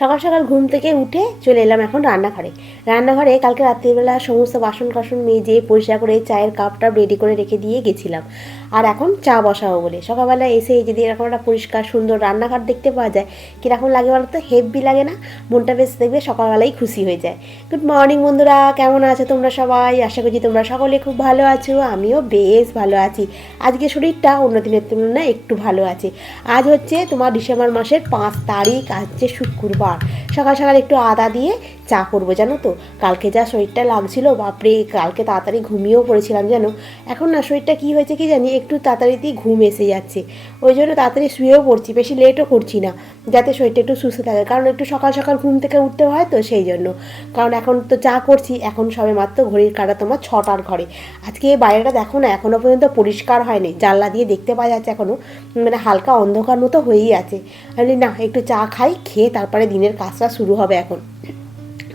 সকাল সকাল ঘুম থেকে উঠে চলে এলাম এখন রান্নাঘরে কালকে রাত্রিবেলা সমস্ত বাসন কাসন মেজে পরিষ্কার করে চায়ের কাপটা রেডি করে রেখে দিয়ে গেছিলাম। আর এখন চা বসাবো বলে সকালবেলা এসে যদি এরকম একটা পরিষ্কার সুন্দর রান্নাঘর দেখতে পাওয়া যায় কীরকম লাগে বলো তো, হেভি লাগে না? মনটা বেশ দেখবে সকালবেলাই খুশি হয়ে যায়। গুড মর্নিং বন্ধুরা, কেমন আছো তোমরা সবাই? আশা করছি তোমরা সকলে খুব ভালো আছো, আমিও বেশ ভালো আছি। আজকে শরীরটা অন্য দিনের তুলনায় একটু ভালো আছে। আজ হচ্ছে তোমার ডিসেম্বর মাসের 5 তারিখ, আজ হচ্ছে শুক্রবার। সকাল সকাল একটু আদা দিয়ে চা করবো জানো তো। কালকে যা শরীরটা লাগছিল বাপরে, কালকে তাড়াতাড়ি ঘুমিয়েও পড়েছিলাম জানো। এখন না শরীরটা কী হয়েছে কি জানি, একটু তাড়াতাড়িতেই ঘুম এসে যাচ্ছে, ওই জন্য তাড়াতাড়ি শুয়েও পড়ছি, বেশি লেটও করছি না, যাতে শরীরটা একটু সুস্থ থাকে। কারণ একটু সকাল সকাল ঘুম থেকে উঠতে হয় তো সেই জন্য। কারণ এখন তো চা করছি, এখন সবে মাত্র ঘড়ির কাঁটা তোমার 6টার ঘরে। আজকে বাইরেটা দেখো না, এখনও পর্যন্ত পরিষ্কার হয়নি, জানলা দিয়ে দেখতে পাওয়া যাচ্ছে এখনও মানে হালকা অন্ধকার মতো হয়েই আছে। আমি না একটু চা খাই, খেয়ে তারপরে দিনের কাজটা শুরু হবে। এখন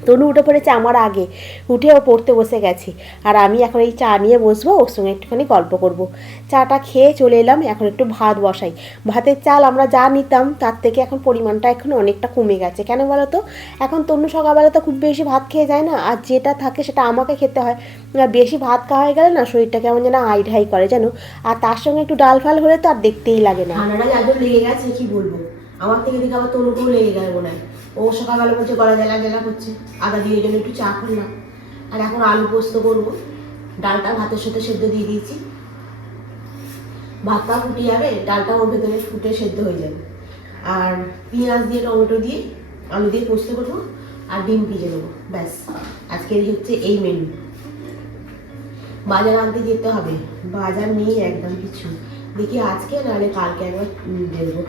তনু উঠে পড়েছে আমার আগে, উঠেও পড়তে বসে গেছে, আর আমি এখন এই চা নিয়ে বসবো, ওর সঙ্গে একটুখানি গল্প করব। চাটা খেয়ে চলে এলাম, এখন একটু ভাত বসাই। ভাতের চাল আমরা যা নিতাম তার থেকে এখন পরিমাণটা এখন অনেকটা কমে গেছে। কেন বলো তো, এখন তনু সকালবেলা তো খুব বেশি ভাত খেয়ে যায় না, আর যেটা থাকে সেটা আমাকে খেতে হয়। আর বেশি ভাত খাওয়া হয়ে গেলে না শরীরটা কেমন যেন হাই করে জানো। আর তার সঙ্গে একটু ডাল ফাল হলে তো আর দেখতেই লাগে না। ঠান্ডাটা একদম লেগে গেছে, কি বলবো। আমার থেকে দিকে আবার তনুকেও লেগে গেল মনে হয়। ও সকালবেলা বলছে গলা জ্বালা জ্বালা করছে, আদা দিয়ে জন্য একটু চা করলাম। আর এখন আলু পোস্ত করবো, ডালটা ভাতের সাথে সেদ্ধ দিয়ে দিয়েছি। ভাতটা ফুটে যাবে, ডালটা ওর ভেতরে ফুটে সেদ্ধ হয়ে যাবে। আর পেঁয়াজ দিয়ে টমেটো দিয়ে আলু দিয়ে পোস্ত করবো, আর ডিম ভিজে নেবো, ব্যাস। আজকের হচ্ছে এই মেনু। বাজার আনতে যেতে হবে, বাজার নেই একদম কিছু। দেখি আজকে নাহলে কালকে একবার বেরবো।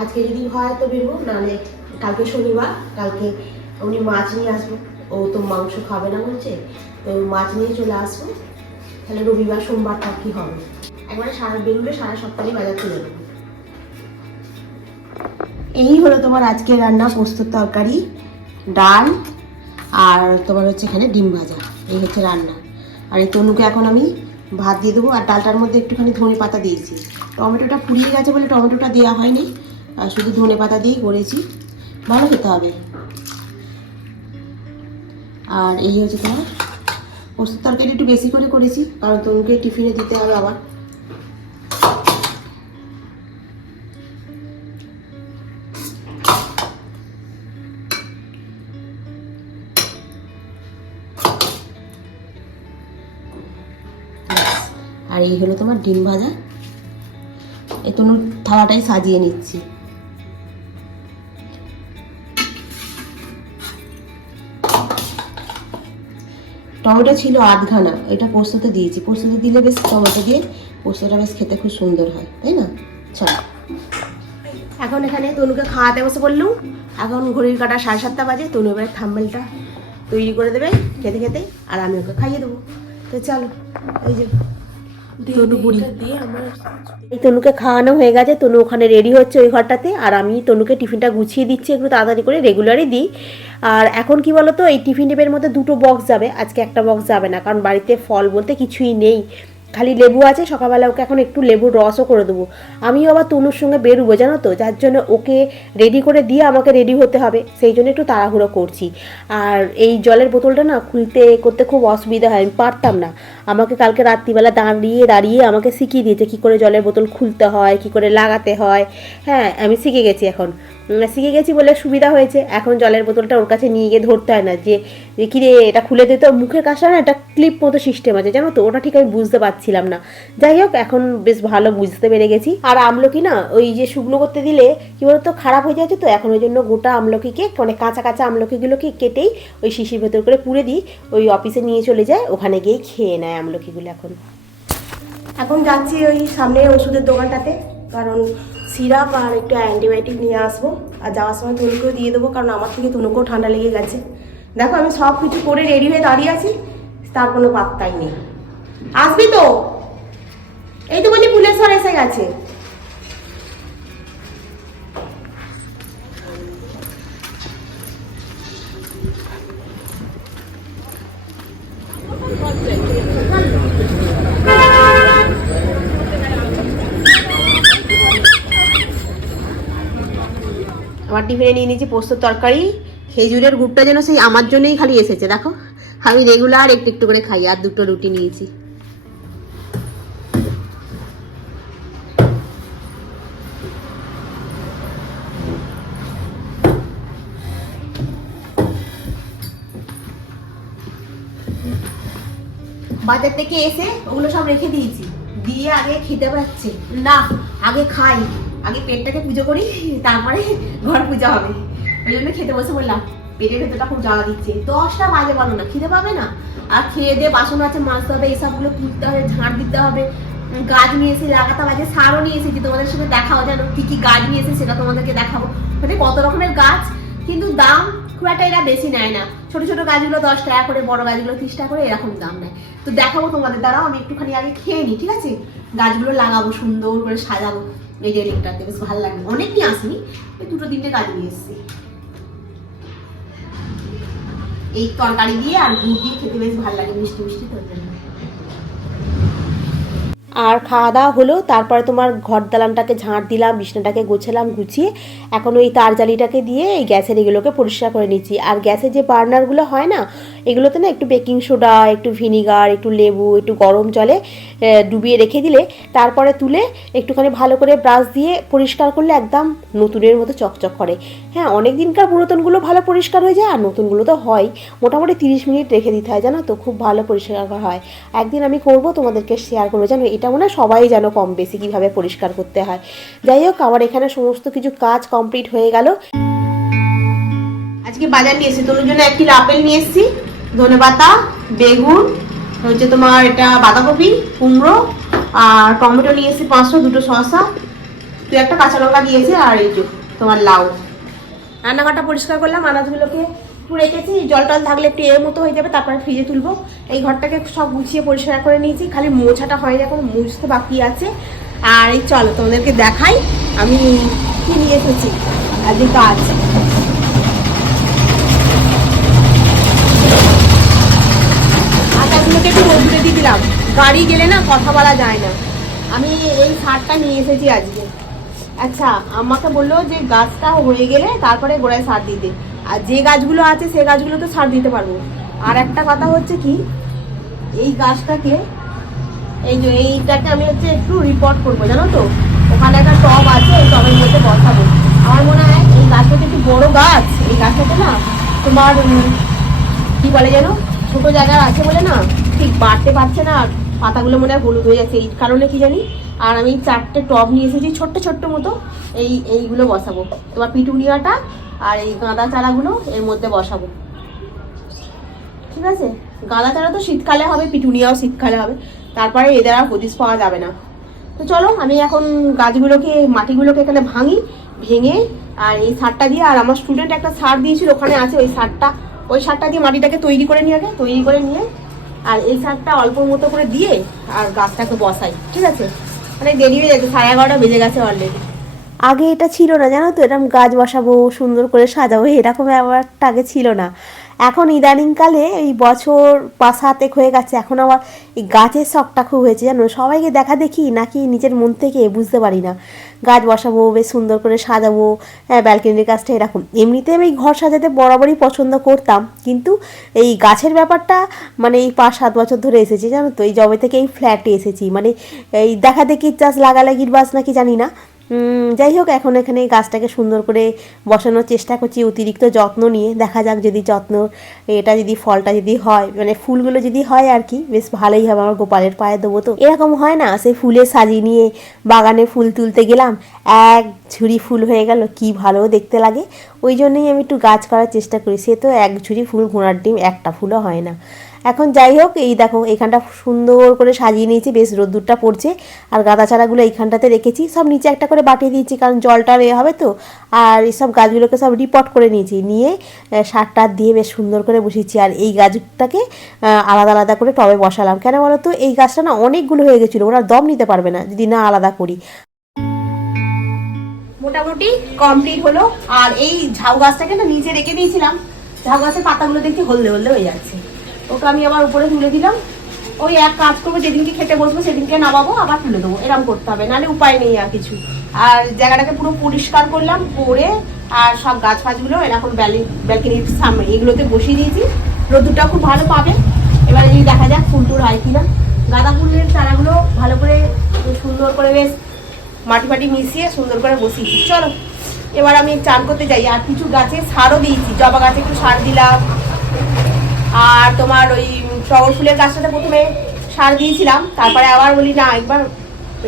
আজকে যদি হয় তো বেরবো, নাহলে কালকে শনিবার, কালকে উনি মাছ নিয়ে আসবো। ও তো মাংস খাবে না বলছে, তো মাছ নিয়ে চলে আসবো। তাহলে রবিবার সোমবারটা কি হবে, একবারে বেরোলে সারা সপ্তাহে বাজার চলে যাবো। এই হলো তোমার আজকে রান্না, পোস্তর তরকারি, ডাল, আর তোমার হচ্ছে এখানে ডিম ভাজা। এই হচ্ছে রান্না। আর এই তনুকে এখন আমি ভাত দিয়ে দেবো। আর ডালটার মধ্যে একটুখানি ধনে পাতা দিয়েছি, টমেটোটা ফুরিয়ে গেছে বলে টমেটোটা দেওয়া হয়নি, আর শুধু ধনে পাতা দিয়েই করেছি। ভালো খেতে হবে। আর এই হচ্ছে তোমার পোস্ত তরকারি একটু বেশি করে করেছি, কারণ তনুকে টিফিনে দিতে হবে আবার। আর এই হলো তোমার ডিম ভাজা। এই তনুর থালাটাই সাজিয়ে নিচ্ছি। টমেটো ছিল আধখানা, এটা পোস্ততে দিয়েছি। পোস্ততে দিলে বেশ টমেটো দিয়ে পোস্তটা বেশ খেতে খুব সুন্দর হয়, তাই না? চলো, এখন এখানে তনুকে খাওয়াতে বসে পড়লুম। এখন ঘড়ির কাঁটা 7:30 বাজে। তনু এবার থাম্বেলটা তৈরি করে দেবে খেতে খেতে, আর আমি ওকে খাইয়ে দেবো। তো চলো, এই যে তনু বুড়ি দিয়ে আমার এই তনুকে খাওয়ানো হয়ে গেছে। তনু ওখানে রেডি হচ্ছে ওই ঘরটাতে, আর আমি তনুকে টিফিনটা গুছিয়ে দিচ্ছি একটু তাড়াতাড়ি করে, রেগুলারই দিই। আর এখন কি বলো তো, এই টিফিন টিপের মধ্যে 2টো বক্স যাবে, আজকে একটা বক্স যাবে না, কারণ বাড়িতে ফল বলতে কিছুই নেই, খালি লেবু আছে। সকালবেলা ওকে এখন একটু লেবুর রসও করে দেবো। আমিও আবার তনুর সঙ্গে বেরোবো জানো তো, যার জন্য ওকে রেডি করে দিয়ে আমাকে রেডি হতে হবে, সেই জন্য একটু তাড়াহুড়ো করছি। আর এই জলের বোতলটা না খুলতে করতে খুব অসুবিধা হয়, আমি পারতাম না। আমাকে কালকে রাত্রিবেলা দাঁড়িয়ে দাঁড়িয়ে আমাকে শিখিয়ে দিয়েছে কী করে জলের বোতল খুলতে হয়, কী করে লাগাতে হয়। হ্যাঁ, আমি শিখে গেছি এখন। শিখে গেছি বলে সুবিধা হয়েছে। এখন জলের বোতলটা ওর কাছে নিয়ে গিয়ে ধরতে হয় না, যে কিরে এটা খুলে দিতে। মুখের কাজটা না একটা ক্লিপ মতো সিস্টেম আছে জানো তো, ওটা ঠিক আমি বুঝতে পারছিলাম না। যাই হোক, এখন বেশ ভালো বুঝতে পেরে গেছি। আর আমলকি না ওই যে শুকনো করতে দিলে কী বলতো খারাপ হয়ে যাচ্ছে, তো এখন ওই জন্য গোটা আমলকিকে মানে কাঁচা কাঁচা আমলকিগুলোকে কেটেই ওই শিশির ভেতর করে পুড়ে দিই, ওই অফিসে নিয়ে চলে যায়, ওখানে গিয়েই খেয়ে নেয় আমলকিগুলো। এখন যাচ্ছি ওই সামনে ওষুধের দোকানটাতে, কারণ সিরাপ আর একটু অ্যান্টিবায়োটিক নিয়ে আসবো। আর যাওয়ার সময় তনুকেও দিয়ে দেবো, কারণ আমার থেকে তনুকেও ঠান্ডা লেগে গেছে। দেখো আমি সব কিছু করে রেডি হয়ে দাঁড়িয়ে আছি, তার কোনো পাত্তাই নেই। আসবি তো? এই তো বলি পুলেশ্বর এসে গেছে। আমার টিফিনে নিয়ে নিয়েছি পোস্তর তরকারি। খেজুরের গুড়টা যেন সেই আমার জন্যই খালি এসেছে, দেখো আমি রেগুলার একটু একটু করে খাই। আর দুটো রুটি নিয়েছি। বাজার থেকে এসে ওগুলো সব রেখে দিয়েছি, দিয়ে আগে খেতে পাচ্ছে না, আগে খাই, আগে পেটটাকে পুজো করি, তারপরে ঘর পূজা হবে। ওই জন্য খেতে বসে বললাম, পেটের ভেতরটা খুব জ্বালা দিচ্ছে। 10টা বাজে বলো না, খিদে পাবে না? আর খেয়ে দিয়ে বাসন আছে মাজতে হবে, এসবগুলো তুলতে হবে, ঝাঁট দিতে হবে। গাছ নিয়ে এসে লাগাতে হবে, সারও নিয়ে এসেছি, তোমাদের সঙ্গে দেখাও জানো কি কি গাছ নিয়ে এসে সেটা তোমাদেরকে দেখাবো। মানে কত রকমের গাছ, কিন্তু দাম খুব একটা এরা বেশি নেয় না। ছোট ছোট গাছগুলো 10 টাকা করে, বড় গাছগুলো 30 টাকা করে, এরকম দাম নেয়। তো দেখাবো তোমাদের, দ্বারাও আমি একটুখানি আগে খেয়ে নিই, ঠিক আছে? গাছগুলো লাগাবো, সুন্দর করে সাজাবো এই রেলিংটাতে, বেশ ভালো লাগবে। অনেক নিয়ে আসিনি, ওই 2-3টে গাছ নিয়ে এসেছি। এই তরকারি দিয়ে আর গুড় দিয়ে খেতে বেশ ভালো লাগে, মিষ্টি মিষ্টি তরকারি। আর খাওয়া দাওয়া হলো, তারপরে তোমার ঘর দালানটাকে ঝাঁট দিলাম, বিছনাটাকে গোছালাম, গুছিয়ে এখন ওই তার জালিটাকে দিয়ে এই গ্যাসের এগুলোকে পরিষ্কার করে নিচ্ছি। আর গ্যাসের যে বার্নারগুলো হয় না, এগুলোতে না একটু বেকিং সোডা, একটু ভিনিগার, একটু লেবু, একটু গরম জলে ডুবিয়ে রেখে দিলে তারপরে তুলে একটুখানি ভালো করে ব্রাশ দিয়ে পরিষ্কার করলে একদম নতুনের মতো চকচক করে। হ্যাঁ, অনেক দিনকার পুরাতনগুলো ভালো পরিষ্কার হয়ে যায়, আর নতুনগুলো তো হয়। মোটামুটি 30 মিনিট রেখে দিতে হয়, জানো তো, খুব ভালো পরিষ্কার হয়। একদিন আমি করব, তোমাদেরকে শেয়ার করবো, জানো এটা মনে হয় সবাই জানো কম বেশি কীভাবে পরিষ্কার করতে হয়। যাই হোক, আমার এখানে সমস্ত কিছু কাজ কমপ্লিট হয়ে গেল। আজকে বাজার নিয়ে এসেছি, তোর জন্য 1 কিলো আপেল নিয়ে এসেছি, ধনেপাতা, বেগুন, হচ্ছে তোমার এটা বাঁধাকপি, কুমড়ো, আর টমেটো নিয়ে এসেছি 500, 2টো শসা, 2-1টা কাঁচা লঙ্কা দিয়েছে, আর এই যে তোমার লাউ। রান্নাঘরটা পরিষ্কার করলাম, আনাজগুলোকে একটু রেখেছি, জল টল থাকলে একটু এর মতো হয়ে যাবে, তারপরে ফ্রিজে তুলবো। এই ঘরটাকে সব গুছিয়ে পরিষ্কার করে নিয়েছি, খালি মোছাটা হয়নি, এখন মুছতে বাকি আছে। আর এই চলো তোমাদেরকে দেখাই আমি কি নিয়ে এসেছি আজকে কাজ। আটাগুলোকে একটু রোদ্রে দিয়ে দিলাম, গাড়ি গেলে না কথা বলা যায় না। আমি এই সারটা নিয়ে এসেছি আজকে। আচ্ছা, আমাকে বললো যে গাছটা হয়ে গেলে তারপরে গোড়ায় সার দিতে, আর যে গাছগুলো আছে সে গাছগুলো তো সার দিতে পারবো। আর একটা কথা হচ্ছে কি, এই গাছটাকে, এই যে এইটাকে আমি হচ্ছে একটু রিপোর্ট করবো, জানো তো, ওখানে একটা টব আছে, ওই টবের মধ্যে বসাবো। আমার মনে হয় এই গাছটা একটু বড় গাছ, এই গাছটাতে না তোমার কি বলে যেন, ছোট জায়গা আছে বলে না ঠিক বাড়তে পারছে না, আর পাতাগুলো মনে হয় হলুদ হয়ে যাচ্ছে, এই কারণে কি জানি। আর আমি 4টে টব নিয়ে এসেছি ছোট্ট ছোট্ট মতো, এইগুলো বসাবো, তোমার পিটুনিয়াটা আর এই গাঁদা চারাগুলো এর মধ্যে বসাবো, ঠিক আছে? গাঁদা চারা তো শীতকালে হবে, পিটুনিয়াও শীতকালে হবে, তারপরে এদের আর হদিস পাওয়া যাবে না। তো চলো আমি এখন গাছগুলোকে, মাটিগুলোকে এখানে ভেঙে আর এই সারটা দিয়ে, আর আমার স্টুডেন্ট একটা সার দিয়েছিল ওখানে আছে, ওই সারটা দিয়ে মাটিটাকে তৈরি করে নিয়ে আর এই সারটা অল্প মতো করে দিয়ে আর গাছটাকে বসাই, ঠিক আছে? অনেক দেরি হয়ে যাচ্ছে, 11:30 বেজে গেছে অলরেডি। আগে এটা ছিল না, জানো তো, এরকম গাছ বসাবো, সুন্দর করে সাজাবো, এরকম ব্যাপারটা আগে ছিল না। এখন ইদানিংকালে এই বছর 5-7 হয়ে গেছে, এখন আমার এই গাছের শখটা খুব হয়েছে, জানো। সবাইকে দেখা দেখি নাকি নিজের মন থেকে বুঝতে পারি না। গাছ বসাবো, বেশ সুন্দর করে সাজাবো, হ্যাঁ, ব্যালকনির গাছটা এরকম। এমনিতে আমি ঘর সাজাতে বরাবরই পছন্দ করতাম, কিন্তু এই গাছের ব্যাপারটা মানে এই 5-7 বছর ধরে এসেছি, জানো তো, এই জবে থেকে এই ফ্ল্যাটে এসেছি, মানে এই দেখা দেখি চাষ লাগালাগির বাস নাকি জানি না। যাই হোক, এখন এখানে গাছটাকে সুন্দর করে বসানোর চেষ্টা করছি, অতিরিক্ত যত্ন নিয়ে। দেখা যাক যদি এটা যদি ফলটা যদি হয়, মানে ফুলগুলো যদি হয় আর কি, বেশ ভালোই হবে, আমার গোপালের পায়ে দেবো তো। এরকম হয় না, সেই ফুলে সাজিয়ে নিয়ে বাগানে ফুল তুলতে গেলাম, এক ঝুড়ি ফুল হয়ে গেল, কি ভালো দেখতে লাগে। ওই জন্যই আমি একটু গাছ করার চেষ্টা করি। সে তো এক ঝুড়ি ফুল, ঘোড়ার ডিম, একটা ফুলও হয় না। এখন যাই হোক, এই দেখো এখানটা সুন্দর করে সাজিয়ে নিয়েছি, বেশ রোদ্দুরটা পড়ছে। আর গাঁদা চারাগুলো এইখানটাতে রেখেছি, সব নিচে একটা করে বাটি দিয়েছি, কারণ জলটা হবে তো। আর এইসব গাছগুলোকে সব রিপোর্ট করে নিয়ে সারটা দিয়ে বেশ সুন্দর করে বসিয়েছি। আর এই গাছটাকে আলাদা আলাদা করে টবে বসালাম। কেন বলো তো, এই গাছটা না অনেকগুলো হয়ে গেছিলো, ওরা দম নিতে পারবে না যদি না আলাদা করি। মোটামুটি কমপ্লিট হলো। আর এই ঝাউ গাছটাকে না নিচে রেখে দিয়েছিলাম, ঝাউ গাছের পাতাগুলো দেখছি হলদে হলদে হয়ে যাচ্ছে, ওকে আমি আবার উপরে তুলে দিলাম। ওই এক কাজ করবো, যেদিনকে খেতে বসবো সেদিনকে নামাবো, আবার তুলে দেবো, এরকম করতে হবে, নাহলে উপায় নেই আর কিছু। আর জায়গাটাকে পুরো পরিষ্কার করলাম, করে আর সব গাছ ফাছগুলো এখন ব্যালকনির সামনে এগুলোতে বসিয়ে দিয়েছি, রোদ্দুরটা খুব ভালো পাবে। এবারে যদি দেখা যাক ফুল টুল হয় কিনা। গাঁদা ফুলের চারাগুলো ভালো করে সুন্দর করে বেশ মাটি ফাটি মিশিয়ে সুন্দর করে বসিয়েছি। চলো এবার আমি চান করতে যাই। আর কিছু গাছে সারও দিয়েছি, জবা গাছে একটু সার দিলাম, আর তোমার ওই টগর ফুলের গাছটাতে প্রথমে সার দিয়েছিলাম, তারপরে আবার বলি না একবার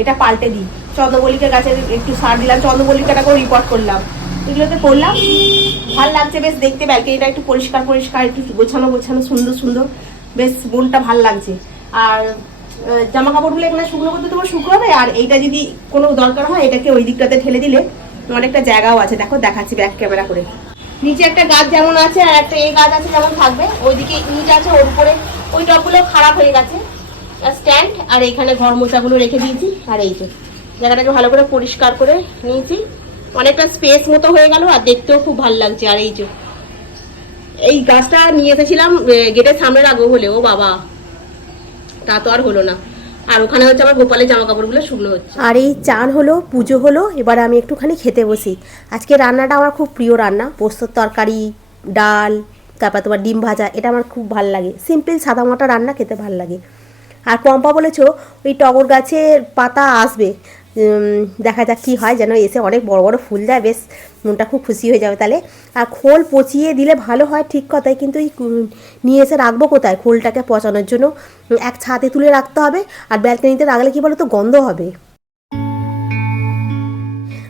এটা পাল্টে দিই। চন্দ্রমল্লিকা গাছে একটু সার দিলাম, চন্দ্রমল্লিকাটাকেও রিপোর্ট করলাম, এগুলোতে করলাম। ভাল লাগছে বেশ দেখতে, ব্যালকনিটা একটু পরিষ্কার পরিষ্কার, একটু গোছানো গোছানো, সুন্দর সুন্দর, বেশ মনটা ভাল লাগছে। আর জামা কাপড়গুলো এখানে শুকনো করতে তোমার শুকোবে, আর এইটা যদি কোনো দরকার হয় এটাকে ওই দিকটাতে ঠেলে দিলে অনেকটা জায়গাও আছে। দেখো দেখাচ্ছি ব্যাক ক্যামেরা করে। নিচে একটা গাছ যেমন আছে আর একটা এই গাছ আছে যেমন থাকবে, ওইদিকে ইট আছে, ওর উপরে ওই টবগুলো খারাপ হয়ে গেছে স্ট্যান্ড, আর এইখানে ঘর মোছাগুলো রেখে দিয়েছি। আর এই যে জায়গাটাকে ভালো করে পরিষ্কার করে নিয়েছি, অনেকটা স্পেস মতো হয়ে গেল, আর দেখতেও খুব ভালো লাগছে। আর এই যে এই গাছটা নিয়ে এসেছিলাম গেটের সামনে রাখবো বলে, ও বাবা তা তো আর হলো না। আর ওখানে হচ্ছে আমার গোপালের জামা কাপড়গুলো শুকনো হচ্ছে। আর এই চান হলো, পুজো হলো, এবার আমি একটুখানি খেতে বসি। আজকে রান্নাটা আমার খুব প্রিয় রান্না, পোস্তর তরকারি, ডাল, তারপর তোমার ডিম ভাজা, এটা আমার খুব ভালো লাগে। সিম্পল সাদামাটা রান্না খেতে ভালো লাগে। আর পম্পা বলেছো ওই টগর গাছের পাতা আসবে, দেখা যাক কী হয়, যেন এসে অনেক বড় বড় ফুল দেয়, বেশ মনটা খুব খুশি হয়ে যাবে তাহলে। আর খোল পচিয়ে দিলে ভালো হয় ঠিক কথাই, কিন্তু এই নিয়ে এসে রাখবো কোথায় খোলটাকে পচানোর জন্য? এক ছাদে তুলে রাখতে হবে, আর ব্যালকনিতে রাখলে কী বলো তো গন্ধ হবে।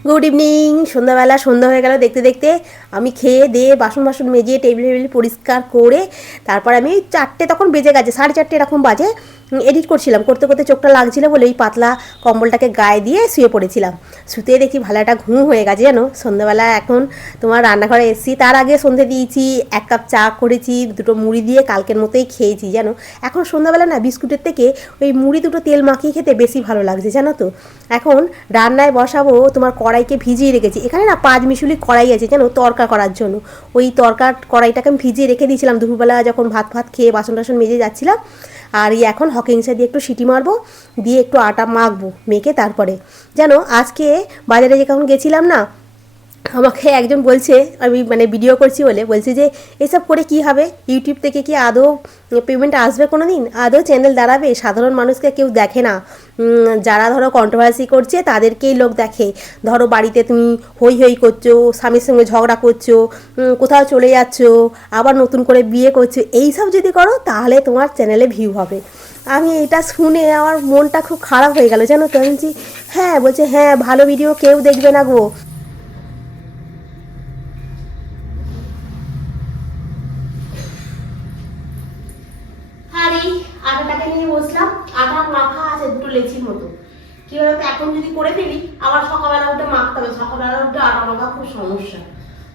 গুড ইভিনিং, সন্ধ্যাবেলা সন্ধ্যা হয়ে গেল দেখতে দেখতে। আমি খেয়ে দিয়ে বাসন মেজিয়ে টেবিল পরিষ্কার করে তারপর আমি 4টে তখন বেজে গেছে, 4:30 এরকম বাজে, এডিট করছিলাম, করতে করতে চোখটা লাগছিল বলে ওই পাতলা কম্বলটাকে গায়ে দিয়ে শুয়ে পড়েছিলাম। শুতে দেখি ভালো একটা ঘুম হয়ে গেছে জানো। সন্ধ্যাবেলা এখন তোমার রান্নাঘরে এসেছি, তার আগে সন্ধে দিয়েছি, 1 কাপ চা করেছি, 2টো মুড়ি দিয়ে কালকের মতোই খেয়েছি জানো। এখন সন্ধ্যাবেলা না বিস্কুটের থেকে ওই মুড়ি 2টো তেল মাখিয়ে খেতে বেশি ভালো লাগছে জানো তো। এখন রান্নায় বসাবো, তোমার কড়াইকে ভিজিয়ে রেখেছি, এখানে না 5 মিশুলি কড়াই আছে জানো তরকা করার জন্য। ওই কড়াইটাকে আমি ভিজিয়ে রেখে দিয়েছিলাম দুপুরবেলা যখন ভাত খেয়ে বাসন টাসন মেজে যাচ্ছিলাম। আর এখন হকিংসা দিয়ে একটু সিটি মারবো, দিয়ে একটু আটা মাখবো, মেখে তারপরে জানো আজকে বাজারে যখন গেছিলাম না, আমাকে একজন বলছে, আমি মানে ভিডিও করছি বলে বলছে যে এসব করে কি হবে, ইউটিউব থেকে কি আদৌ পেমেন্ট আসবে কোনো দিন, আদৌ চ্যানেল দাঁড়াবে? সাধারণ মানুষকে কেউ দেখে না, যারা ধরো কন্ট্রোভার্সি করছে তাদেরকেই লোক দেখে। ধরো বাড়িতে তুমি হই হই করছো, স্বামীর সঙ্গে ঝগড়া করছো, কোথাও চলে যাচ্ছো, আবার নতুন করে বিয়ে করছো, এইসব যদি করো তাহলে তোমার চ্যানেলে ভিউ হবে। আমি এটা শুনে আমার মনটা খুব খারাপ হয়ে গেল জানো তো। আমি বলছি হ্যাঁ, বলছে হ্যাঁ ভালো ভিডিও কেউ দেখবে না গো। আর এই আটাটাকে নিয়ে বসলাম, আটা মাখা আছে 2টো লেচির মতো। কি বলতো এখন যদি করে ফেলি আবার সকালবেলা উঠে মাখতে হবে, সকালবেলা উঠে আটা মাখা খুব সমস্যা,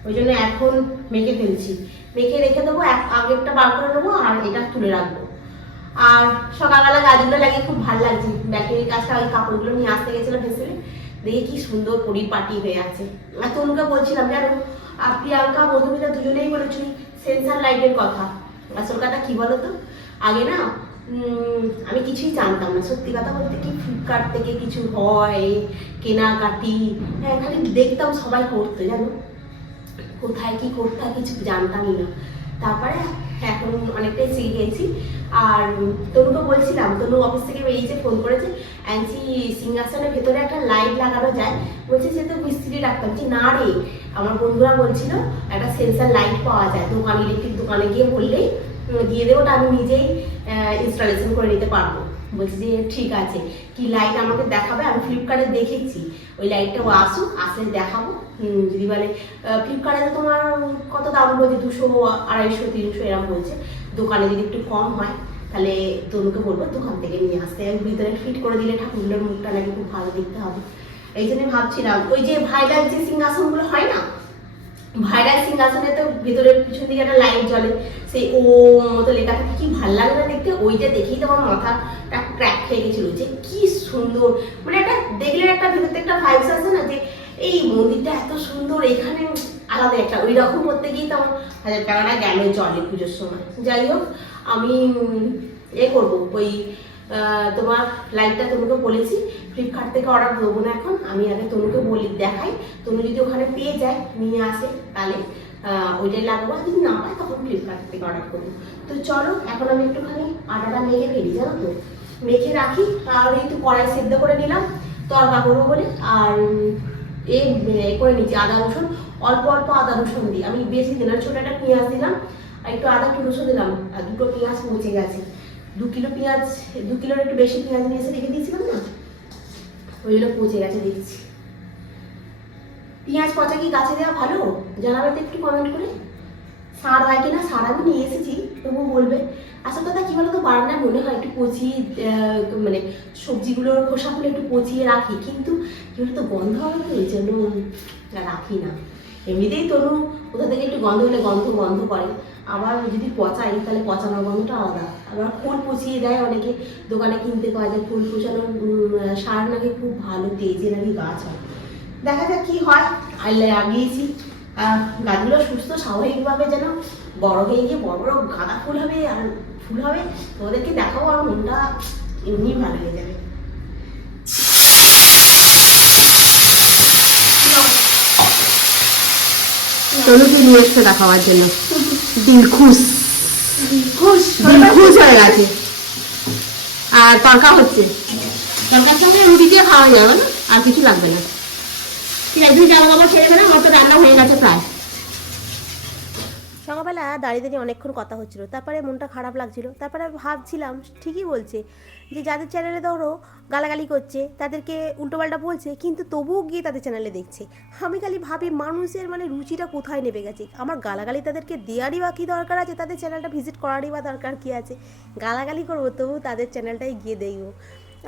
ওই জন্য এখন মেখে ফেলছি। মেখে রেখে দেবো, আগেরটা বার করে নেবো আর এটা তুলে রাখবো। আর সকালবেলা গাছগুলো লাগিয়ে খুব ভালো লাগছে। ব্যাকের কাজটা ওই কাপড়গুলো নিয়ে আসতে গেছিলাম ভেসেলে, দেখে কি সুন্দর পরিপাটি হয়ে আছে। আর তনুকে বলছিলাম জানো, আর প্রিয়াঙ্কা মধুমিতা দুজনেই বলেছি সেন্সার লাইটের কথা। আসল কথা কি বলতো, আগে না আমি কিছুই জানতাম না, সত্যি কথা বলতে কি ফ্লিপকার্ট থেকে কিছু হয় কেনাকাটি, হ্যাঁ খালি দেখতাম সবাই করতে জানো, কোথায় কি করতে হয় কিছু জানতামই না। তারপরে এখন অনেকটাই শিখে গেছি। আর তনুকে বলছিলাম, তনু অফিস থেকে বেরিয়েছে, ফোন করেছে, অ্যান্সি সিংহাসনের ভেতরে একটা লাইট লাগানো যায়, বলছে সে তো মিস্ত্রি রাখতাম। কি না রে, আমার বন্ধুরা বলছিল একটা সেন্সার লাইট পাওয়া যায় দোকান, ইলেকট্রিক দোকানে গিয়ে বললেই দিয়ে দেবো, ওটা আমি নিজেই ইনস্টলেশন করে নিতে পারবো। বলছি যে ঠিক আছে, কি লাইট আমাকে দেখাবে, আমি ফ্লিপকার্টে দেখেছি ওই লাইটটা, ও আসুক, আসলে দেখাবো। যদি বলে ফ্লিপকার্টে তো তোমার কত দাম বলছে, 200, 250, 300 এরকম বলছে, দোকানে যদি একটু কম হয় তাহলে তনুকে বলবো দোকান থেকে নিয়ে আসতে, ভিতরে ফিট করে দিলে ঠাকুরগুলোর মুখটা নাকি খুব ভালো দেখতে হবে। এই জন্য ভাবছিলাম ওই যে ভাইরাল যে সিংহাসনগুলো হয় না, ভাইরাল সিংহাসনে তো ভিতরে পিছন দিকে একটা লাইট জ্বলে, সেই ও মতো লেখা থাকে, কি ভালো লাগে না দেখতে। ওইটা দেখেই তো আমার মাথাটা ক্র্যাক খেয়ে গেছিল, যে কি সুন্দর, মানে একটা দেখলে একটা ভিতরে একটা ভাইবস আছে না, যে এই মন্দিরটা এত সুন্দর, এখানে আলাদা একটা, ওই রকম করতে গিয়ে তো আমার 1000 টাকাটা গেল জলে পুজোর সময়। যাই হোক আমি করবো ওই তোমার লাইটটা তোমাকে বলেছি ফ্লিপকার্ট থেকে অর্ডার দেবো না এখন, আমি আগে তনুকে বলি দেখাই, তনু যদি ওখানে পেয়ে যায় নিয়ে আসে তাহলে ওইটাই লাগাবো, আর যদি না পাই তখন ফ্লিপকার্ট থেকে অর্ডার করবো। তো চলো এখন আমি একটুখানি আটাটা মেখে ফেলি, জানো তো মেখে রাখি, আর একটু কড়াই সেদ্ধ করে নিলাম তরকা করবো বলে, আর করে নিচ্ছি আদা রসুন, অল্প অল্প আদা রসুন দিই, আমি বেশি দিলাম, ছোটো একটা পেঁয়াজ দিলাম আর একটু আদা একটু রসুন দিলাম, আর দুটো পেঁয়াজ মুছে গেছে, 2 কিলো পেঁয়াজ, 2 কিলোর একটু বেশি পেঁয়াজ নিয়ে এসে রেখে দিয়েছিলাম না, ওইগুলো পচে গেছে দেখছি। পেঁয়াজ পচা কি গাছে দেওয়া ভালো জানাবে তো একটু কমেন্ট করে, সার হয় কিনা, সার আমি নিয়ে এসেছি তবু বলবে। আসল কথা কি বলতো, বারান্দায় মনে হয় একটু পচিয়ে মানে সবজিগুলোর খোসাগুলো একটু পচিয়ে রাখি, কিন্তু কি বলতো গন্ধ হবে তো এই জন্য রাখি না। এমনিতেই তনু কোথা থেকে একটু গন্ধ হলে গন্ধ করে, আবার যদি পচাই তাহলে পচানোর গন্ধটা আলাদা, আবার ফুল পচিয়ে দেয় অনেকে, দোকানে কিনতে পাওয়া যায় ফুল পচানোর সার নাকি খুব ভালো, তেজে নাকি গাছ হয়, দেখা যাক কি হয়। আর লাগিয়েছি গাছগুলো সুস্থ স্বাভাবিকভাবে যেন বড় হয়ে গিয়ে বড় বড় গাঁদা ফুল হবে, আর ফুল হবে ওদেরকে দেখাবো, আর মনটা এমনি ভালো হয়ে যাবে। তনুকে নিয়ে এসছে দেখাবার জন্য, দিল খুশ হয়ে গেছে। আর তরকা হচ্ছে, তরকার সঙ্গে রুটি দিয়ে খাওয়া যাবে না, আর কিছু লাগবে না। ঠিক আছে, 2 জামা কাপড় ছেড়ে ফেলে আমার তো রান্না হয়ে গেছে প্রায়। সকালবেলা দাঁড়িয়ে দাঁড়িয়ে অনেকক্ষণ কথা হচ্ছিল, তারপরে মনটা খারাপ লাগছিল, তারপরে ভাবছিলাম ঠিকই বলছে যে যাদের চ্যানেলে ধরো গালাগালি করছে তাদেরকে উল্টোপাল্টা বলছে, কিন্তু তবুও গিয়ে তাদের চ্যানেলে দেখছে। আমি খালি ভাবি মানুষের মানে রুচিটা কোথায় নেমে গেছে, আমার গালাগালি তাদেরকে দেওয়ারই বা কী দরকার আছে, তাদের চ্যানেলটা ভিজিট করারই বা দরকার কী আছে, গালাগালি করবো তবু তাদের চ্যানেলটাই গিয়ে দেখবো।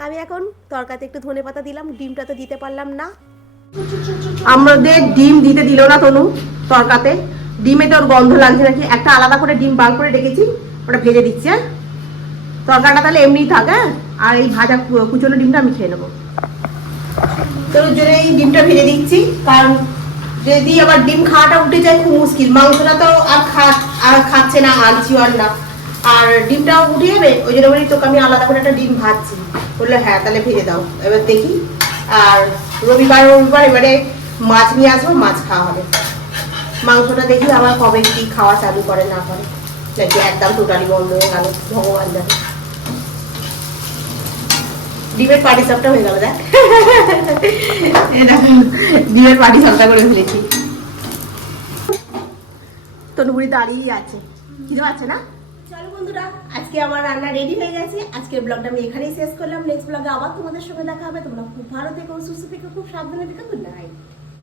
আমি এখন তরকাতে একটু ধনেপাতা দিলাম, ডিমটা তো দিতে পারলাম না, আমাদের ডিম দিতে দিল না তনু তরকাতে, ডিমে তোর গন্ধ লাগছে নাকি, একটা আলাদা করে ডিম বার করে রেখেছি, ওটা ভেজে দিচ্ছি। হ্যাঁ, তরকাটা তাহলে এমনিই থাকে, আর এই ভাজা কুচনো ডিমটা আমি খেয়ে নেবো। তোর জন্য এই ডিমটা ভেজে দিচ্ছি, কারণ যদি আবার ডিম খাওয়াটা উঠে যায় খুব মুশকিল, মাংসটা তো আর খাচ্ছে না, আনছিও আর না, আর ডিমটাও উঠে যাবে, ওই জন্য বলি তোকে আমি আলাদা করে একটা ডিম ভাজছি। বললো হ্যাঁ তাহলে ভেজে দাও, এবার দেখি। আর রবিবার এবারে মাছ নিয়ে আসবো, মাছ খাওয়া হবে, মাংসটা দেখি আবার কবে কি খাওয়া চালু করে না করে, নাকি একদম টোটালি বন্ধ হয়ে গেল ভগবান জানে। ডিমের পাটি সাপটা হয়ে গেল, দেখ ডিমের পাটি সাপটা করে ফেলেছি। তনুবুড়ি দাঁড়িয়ে আছে, খিদে পাচ্ছে না। চলো বন্ধুরা, আজকে আমার রান্না রেডি হয়ে গেছে, আজকের ব্লগটা আমি এখানেই শেষ করলাম, নেক্সট ব্লগে আবার তোমাদের সঙ্গে দেখা হবে। তোমরা খুব ভালো থেকো, সুস্থ থেকো, খুব সাবধানে থেকো, গুড নাইট।